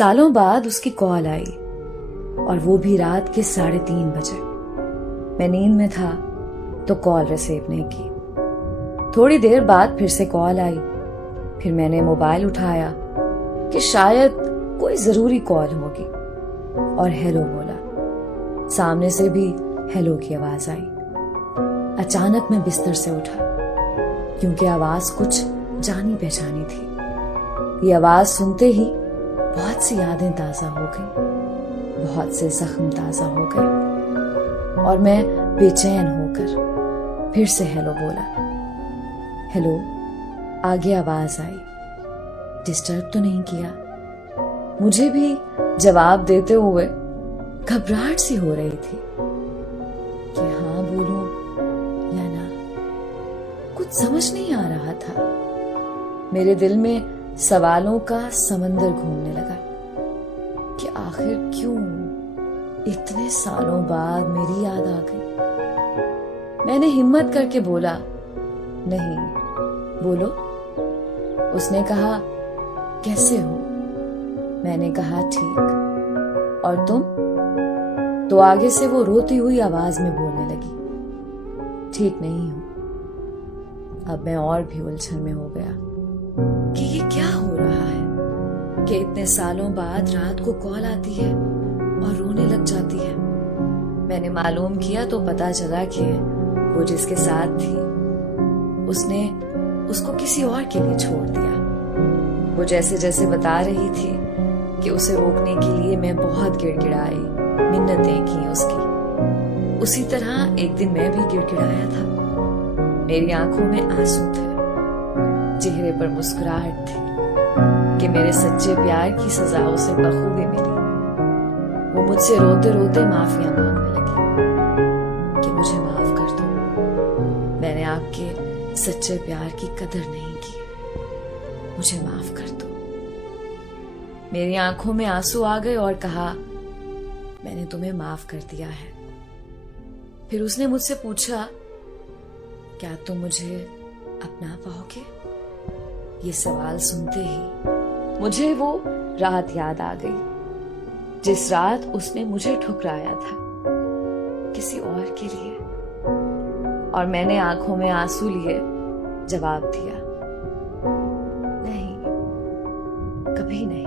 सालों बाद उसकी कॉल आई और वो भी रात के 3:30 बजे। मैं नींद में था तो कॉल रिसीव नहीं की। थोड़ी देर बाद फिर से कॉल आई। फिर मैंने मोबाइल उठाया कि शायद कोई जरूरी कॉल होगी और हेलो बोला। सामने से भी हेलो की आवाज आई। अचानक मैं बिस्तर से उठा क्योंकि आवाज कुछ जानी पहचानी थी। ये आवाज सुनते ही बहुत सी यादें ताजा हो गई, बहुत से जख्म ताजा हो गए और मैं बेचैन होकर फिर से हेलो बोला। हेलो, आगे आवाज आई। डिस्टर्ब तो नहीं किया? मुझे भी जवाब देते हुए घबराहट सी हो रही थी कि हाँ बोलूं या ना। कुछ समझ नहीं आ रहा था। मेरे दिल में सवालों का समंदर घूमने लगा कि आखिर क्यों इतने सालों बाद मेरी याद आ गई। मैंने हिम्मत करके बोला, नहीं, बोलो। उसने कहा, कैसे हो? मैंने कहा, ठीक। और तुम? तो आगे से वो रोती हुई आवाज में बोलने लगी, ठीक नहीं हूं। अब मैं और भी उलझन में हो गया कि ये क्या हो रहा है कि इतने सालों बाद रात को कॉल आती है और रोने लग जाती है। मैंने मालूम किया तो पता चला कि वो जिसके साथ थी उसने उसको किसी और के लिए छोड़ दिया। वो जैसे जैसे बता रही थी कि उसे रोकने के लिए मैं बहुत गिड़गिड़ाई, मिन्नतें की उसकी। उसी तरह एक दिन मैं भी गिड़गिड़ाया था। मेरी आंखों में आंसू थे, चेहरे पर मुस्कुराहट थी कि मेरे सच्चे प्यार की सजा उसे बखूबी मिली। वो मुझसे रोते रोते माफिया मांगने लगी कि मुझे माफ कर दो, मैंने आपके सच्चे प्यार की कदर नहीं की, मुझे माफ कर दो। मेरी आंखों में आंसू आ गए और कहा, मैंने तुम्हें माफ कर दिया है। फिर उसने मुझसे पूछा, क्या तुम मुझे अपना पाओगे? ये सवाल सुनते ही मुझे वो रात याद आ गई जिस रात उसने मुझे ठुकराया था किसी और के लिए। और मैंने आंखों में आंसू लिए जवाब दिया, नहीं, कभी नहीं।